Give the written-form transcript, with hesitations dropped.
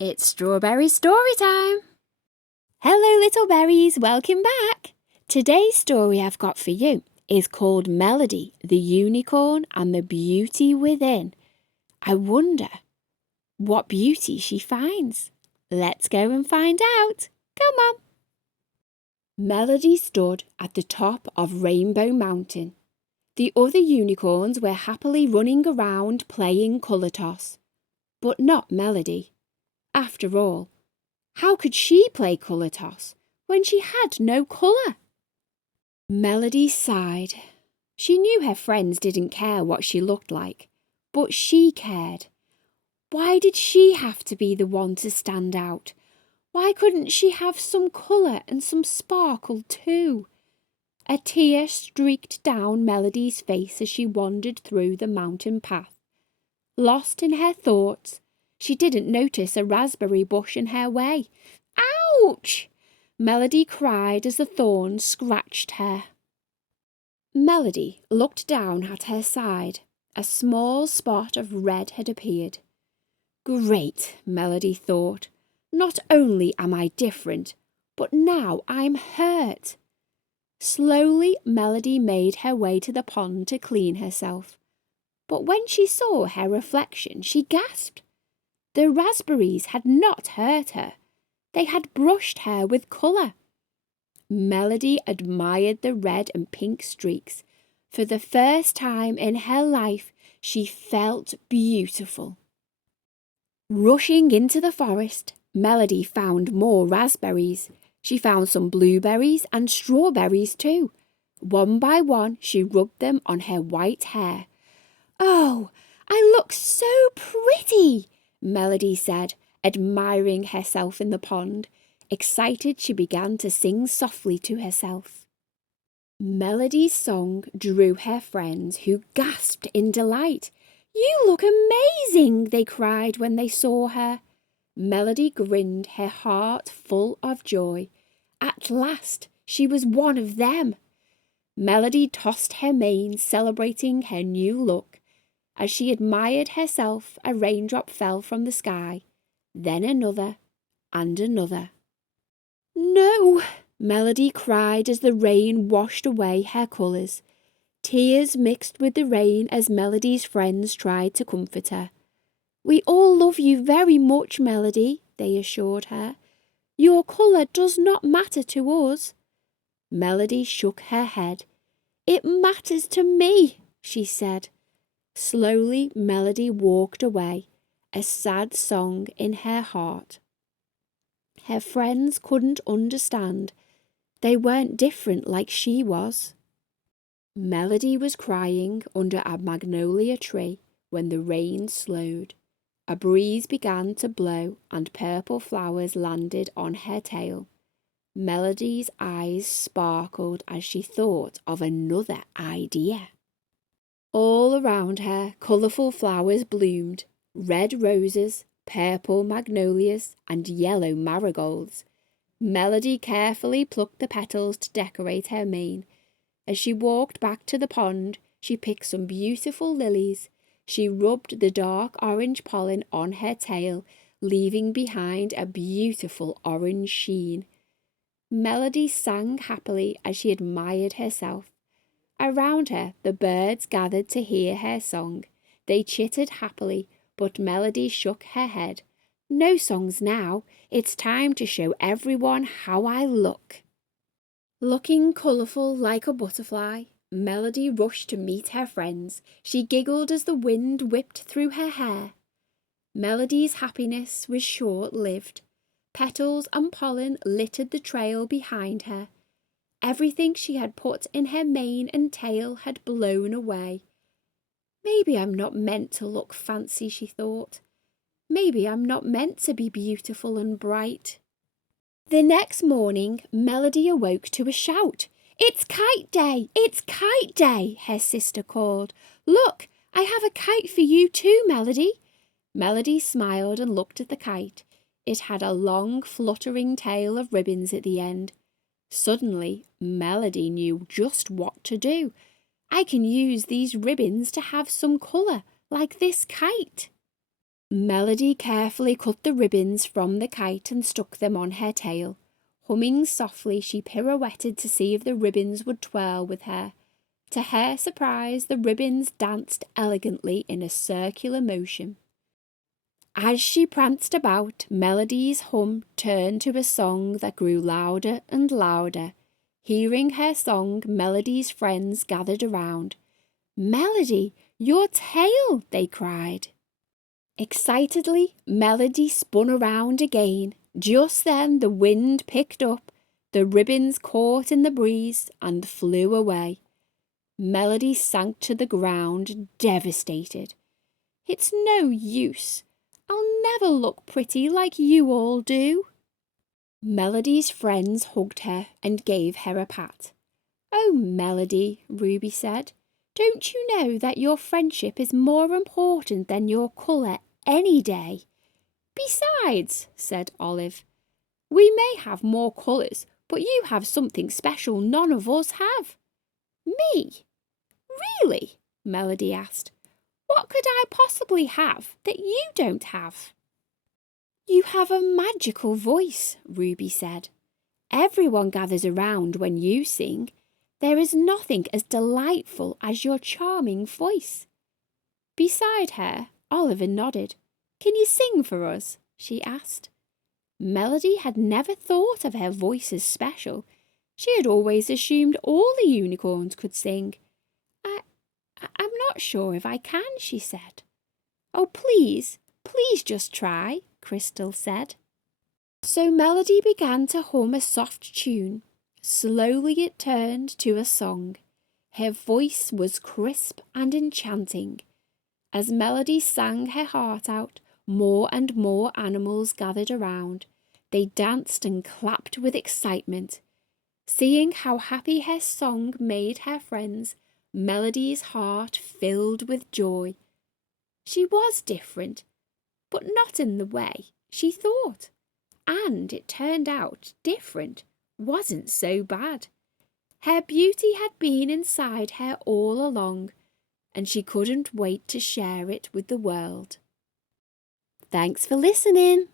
It's strawberry story time! Hello little berries, welcome back! Today's story I've got for you is called Melody, the Unicorn and the Beauty Within. I wonder what beauty she finds. Let's go and find out. Come on! Melody stood at the top of Rainbow Mountain. The other unicorns were happily running around playing colour toss, but not Melody. After all, how could she play colour toss when she had no colour? Melody sighed. She knew her friends didn't care what she looked like, but she cared. Why did she have to be the one to stand out? Why couldn't she have some colour and some sparkle too? A tear streaked down Melody's face as she wandered through the mountain path. Lost in her thoughts, she didn't notice a raspberry bush in her way. Ouch! Melody cried as the thorns scratched her. Melody looked down at her side. A small spot of red had appeared. Great, Melody thought. Not only am I different, but now I'm hurt. Slowly, Melody made her way to the pond to clean herself. But when she saw her reflection, she gasped. The raspberries had not hurt her. They had brushed her with colour. Melody admired the red and pink streaks. For the first time in her life, she felt beautiful. Rushing into the forest, Melody found more raspberries. She found some blueberries and strawberries too. One by one, she rubbed them on her white hair. "Oh, I look so pretty!" Melody said, admiring herself in the pond. Excited, she began to sing softly to herself. Melody's song drew her friends, who gasped in delight. "You look amazing!" they cried when they saw her. Melody grinned, her heart full of joy. At last, she was one of them. Melody tossed her mane, celebrating her new look. As she admired herself, a raindrop fell from the sky, then another and another. "No!" Melody cried as the rain washed away her colours. Tears mixed with the rain as Melody's friends tried to comfort her. "We all love you very much, Melody," they assured her. "Your colour does not matter to us." Melody shook her head. "It matters to me," she said. Slowly, Melody walked away, a sad song in her heart. Her friends couldn't understand. They weren't different like she was. Melody was crying under a magnolia tree when the rain slowed. A breeze began to blow and purple flowers landed on her tail. Melody's eyes sparkled as she thought of another idea. All around her, colourful flowers bloomed, red roses, purple magnolias, and yellow marigolds. Melody carefully plucked the petals to decorate her mane. As she walked back to the pond, she picked some beautiful lilies. She rubbed the dark orange pollen on her tail, leaving behind a beautiful orange sheen. Melody sang happily as she admired herself. Around her, the birds gathered to hear her song. They chittered happily, but Melody shook her head. "No songs now. It's time to show everyone how I look." Looking colourful like a butterfly, Melody rushed to meet her friends. She giggled as the wind whipped through her hair. Melody's happiness was short-lived. Petals and pollen littered the trail behind her. Everything she had put in her mane and tail had blown away. "Maybe I'm not meant to look fancy," she thought. "Maybe I'm not meant to be beautiful and bright." The next morning, Melody awoke to a shout. "It's kite day! It's kite day!" her sister called. "Look, I have a kite for you too, Melody." Melody smiled and looked at the kite. It had a long, fluttering tail of ribbons at the end. Suddenly, Melody knew just what to do. "I can use these ribbons to have some colour, like this kite." Melody carefully cut the ribbons from the kite and stuck them on her tail. Humming softly, she pirouetted to see if the ribbons would twirl with her. To her surprise, the ribbons danced elegantly in a circular motion. As she pranced about, Melody's hum turned to a song that grew louder and louder. Hearing her song, Melody's friends gathered around. "Melody, your tail!" they cried. Excitedly, Melody spun around again. Just then the wind picked up, the ribbons caught in the breeze and flew away. Melody sank to the ground, devastated. "It's no use. I'll never look pretty like you all do." Melody's friends hugged her and gave her a pat. "Oh, Melody," Ruby said, "don't you know that your friendship is more important than your colour any day?" "Besides," said Olive, "we may have more colours, but you have something special none of us have." "Me? Really?" Melody asked. "What could I possibly have that you don't have?" "You have a magical voice," Ruby said. "Everyone gathers around when you sing. There is nothing as delightful as your charming voice." Beside her, Oliver nodded. "Can you sing for us?" she asked. Melody had never thought of her voice as special. She had always assumed all the unicorns could sing. I'm not sure if I can," she said. "Oh, please just try," Crystal said. So Melody began to hum a soft tune. Slowly it turned to a song. Her voice was crisp and enchanting. As Melody sang her heart out, more and more animals gathered around. They danced and clapped with excitement. Seeing how happy her song made her friends, Melody's heart filled with joy. She was different, but not in the way she thought. And it turned out different wasn't so bad. Her beauty had been inside her all along, and she couldn't wait to share it with the world. Thanks for listening.